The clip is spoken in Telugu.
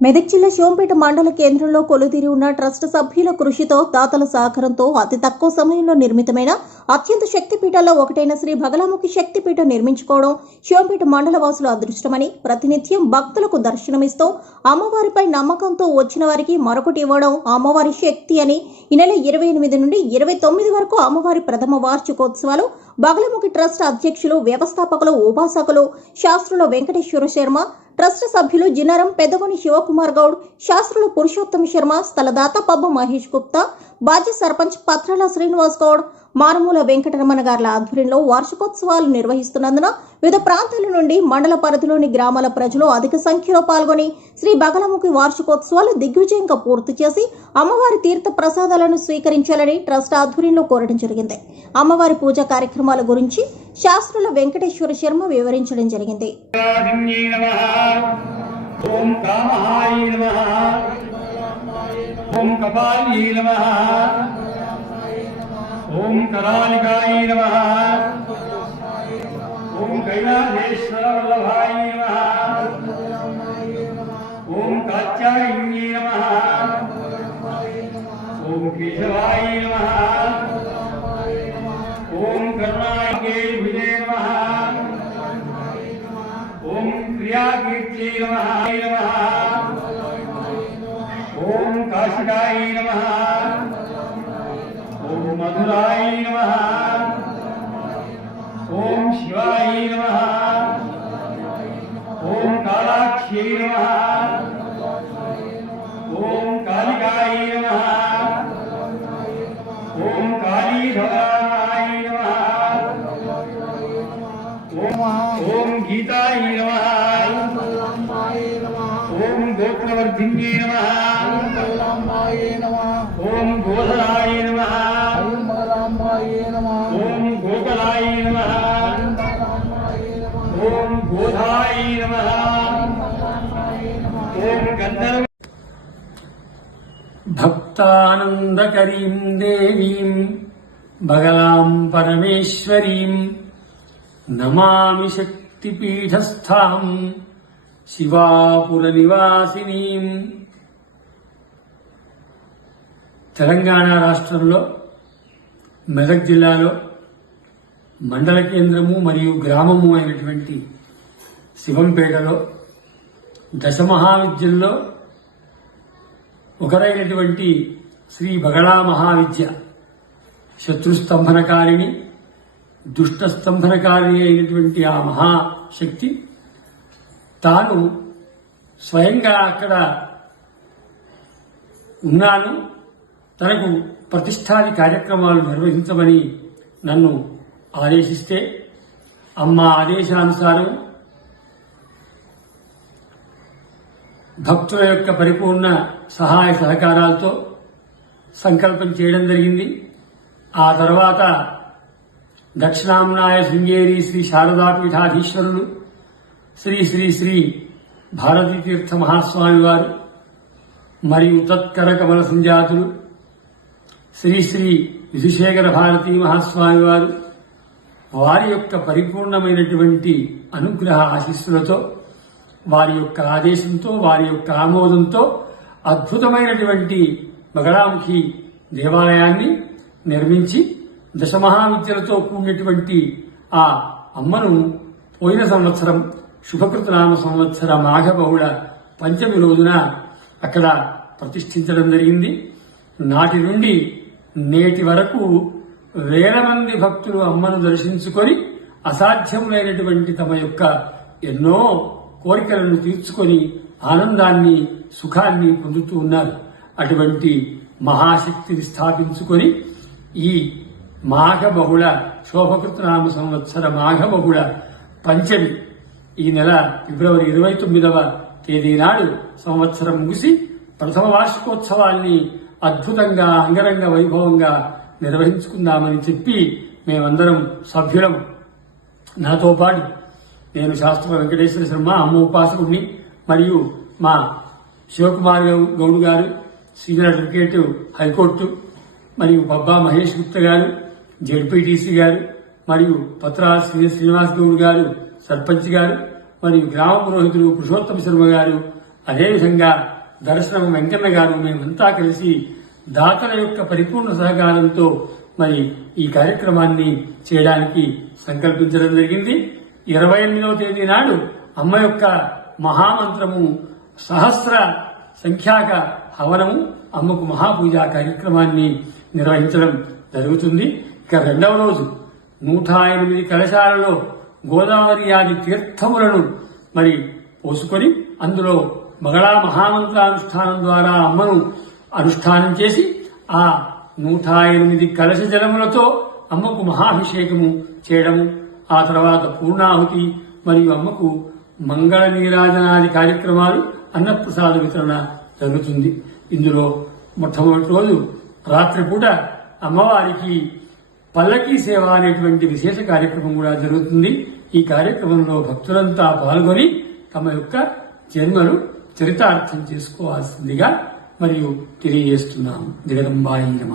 మెదక్ జిల్లా శివంపేట మండల కేంద్రంలో కొలుతీరి ఉన్న ట్రస్ట్ సభ్యుల కృషితో దాతల సహకారంతో అతి తక్కువ సమయంలో నిర్మితమైన అత్యంత శక్తిపీఠాల్లో ఒకటైన శ్రీ భగలాముఖి శక్తిపీఠం నిర్మించుకోవడం శివంపేట మండల వాసుల అదృష్టమని ప్రతినిత్యం భక్తులకు దర్శనమిస్తూ అమ్మవారిపై నమ్మకంతో వచ్చిన వారికి మరొకటి ఇవ్వడం అమ్మవారి శక్తి అని ఈ నెల ఇరవై ఎనిమిది నుండి ఇరవై తొమ్మిది వరకు అమ్మవారి ప్రథమ వార్షికోత్సవాలు బగలముఖి ట్రస్ట్ అధ్యక్షులు వ్యవస్థాపకులు ఉపాసకులు శాస్త్రుల వెంకటేశ్వర శర్మ ట్రస్ట్ సభ్యులు జినరం పెదవని శివకుమార్ గౌడ్ శాస్త్రులు పురుషోత్తమ శర్మ స్థలదాత పబ్బు మహేష్ గుప్తా బాధ్య సర్పంచ్ పత్రాల శ్రీనివాస్ గౌడ్ మారుమూల వెంకటరమణ గార్ల ఆధ్వర్యంలో వార్షికోత్సవాలు నిర్వహిస్తున్నందున వివిధ ప్రాంతాల నుండి మండల పరిధిలోని గ్రామాల ప్రజలు అధిక సంఖ్యలో పాల్గొని శ్రీ బగలముఖి వార్షికోత్సవాలు దిగ్విజయంగా పూర్తి చేసి అమ్మవారి తీర్థ ప్రసాదాలను స్వీకరించాలని ట్రస్ట్ ఆధ్వర్యంలో కోరడం జరిగింది. అమ్మవారి పూజా కార్యక్రమాల గురించి శాస్త్రుల వెంకటేశ్వర శర్మ వివరించడం జరిగింది. ఓం ఓం కపాల్యై నమ. ఓం కరాలికాయ నమ. ఓం కైలాసేశ్వర వల్లభాయ నమ. ఓం కాత్యాయన్యై నమ. ఓం కేశవాయ నమ. ఓం కరుణాయకే విజయ నమ. ఓం క్రియాకీర్తి నమ నమ. ఓం కాశికాయ నమః ఓం మధురాయ నమః ఓం శివాయ నమః ఓం కాళాక్ష్యై నమః ఓం కాళికాయ నమః ఓం కాళీధరాయ నమః ఓం గీతాయ నమః ఓం గోత్రవర్ధిన్యే నమః. ఓం గోధరాయ నమః. ఓం గోకలాయ నమః. ఓం గోధాయ నమః. ఓం గంధర్వ భక్తానందకరీం దేవీం బగలాం పరమేశ్వరీం నమామి శక్తిపీఠస్థాం శివాపురనివాసినీం తెలంగాణ రాష్ట్రంలో మెదక్ జిల్లాలో మండల కేంద్రము మరియు గ్రామము అయినటువంటి శివంపేటలో దశమహావిద్యల్లో ఒకరైనటువంటి శ్రీ బగళా మహావిద్య శత్రుస్తంభనకారిణి దుష్టస్తంభనకారిణి అయినటువంటి ఆ మహాశక్తి తాను స్వయంగా అక్కడ ఉన్నాను. తనకు ప్రతిష్టాది కార్యక్రమాలు నిర్వహించమని నన్ను ఆదేశిస్తే అమ్మ ఆదేశానుసారం భక్తుల యొక్క పరిపూర్ణ సహాయ సహకారాలతో సంకల్పం చేయడం జరిగింది. ఆ తర్వాత దక్షిణాంనాయ శృంగేరి శ్రీ శారదాపీఠాధీశ్వరులు శ్రీ శ్రీ శ్రీ భారతీ తీర్థ మహాస్వామి వారు మరియు తత్కర కమల సంజాతులు శ్రీ శ్రీ విధుశేఖర భారతీ మహాస్వామి వారు వారి యొక్క పరిపూర్ణమైనటువంటి అనుగ్రహ ఆశీస్సులతో వారి యొక్క ఆదేశంతో వారి యొక్క ఆమోదంతో అద్భుతమైనటువంటి బగడాముఖి దేవాలయాన్ని నిర్మించి దశమహావిద్యలతో కూడినటువంటి ఆ అమ్మను పోయిన సంవత్సరం శుభకృతనామ సంవత్సర మాఘబహుళ పంచమి రోజున అక్కడ ప్రతిష్ఠించడం జరిగింది. నాటి నుండి నేటి వరకు వేల మంది భక్తులు అమ్మను దర్శించుకొని అసాధ్యమైనటువంటి తమ యొక్క ఎన్నో కోరికలను తీర్చుకొని ఆనందాన్ని సుఖాన్ని పొందుతూ ఉన్నారు. అటువంటి మహాశక్తిని స్థాపించుకొని ఈ మాఘ బహుళ శోభకృతనామ సంవత్సర మాఘ బహుళ పంచమి ఈ నెల ఫిబ్రవరి ఇరవై తొమ్మిదవ తేదీ నాడు సంవత్సరం ముగిసి ప్రథమ వార్షికోత్సవాన్ని అద్భుతంగా అంగరంగ వైభవంగా నిర్వహించుకుందామని చెప్పి మేమందరం సభ్యులం. నాతో పాటు నేను శాస్త్ర వెంకటేశ్వర శర్మ అమ్మ ఉపాసకుడిని మరియు మా శివకుమార్ గౌడ్ గారు సీనియర్ అడ్వకేట్ హైకోర్టు మరియు బబ్బా మహేష్ గుప్తా గారు జెడ్పీటీసీ గారు మరియు పత్రా శ్రీ శ్రీనివాస్ గౌడ్ గారు సర్పంచ్ గారు మరియు గ్రామ పురోహితులు పురుషోత్తమ శర్మ గారు అదేవిధంగా దర్శనం వెంకన్న గారు మేమంతా కలిసి దాతల యొక్క పరిపూర్ణ సహకారంతో మరి ఈ కార్యక్రమాన్ని చేయడానికి సంకల్పించడం జరిగింది. ఇరవై ఎనిమిదవ తేదీ నాడు అమ్మ యొక్క మహామంత్రము సహస్ర సంఖ్యాక హవనము అమ్మకు మహాపూజా కార్యక్రమాన్ని నిర్వహించడం జరుగుతుంది. ఇక రెండవ రోజు నూట ఎనిమిది కలశాలలో గోదావరి ఆది తీర్థములను మరి పోసుకొని అందులో మగళా మహామంత్రానుష్ఠానం ద్వారా అమ్మను అనుష్ఠానం చేసి ఆ నూట ఎనిమిది కలశ జలములతో అమ్మకు మహాభిషేకము చేయడము ఆ తర్వాత పూర్ణాహుతి మరియు అమ్మకు మంగళ నీరాజనాది కార్యక్రమాలు అన్నప్రసాద వితరణ జరుగుతుంది. ఇందులో మొట్టమొదటి రోజు రాత్రిపూట అమ్మవారికి పల్లకీ సేవ అనేటువంటి విశేష కార్యక్రమం కూడా జరుగుతుంది. ఈ కార్యక్రమంలో భక్తులంతా పాల్గొని తమ యొక్క జన్మను చరితార్థం చేసుకోవాల్సిందిగా మరియు తెలియజేస్తున్నాం జగదంబాయి నమ.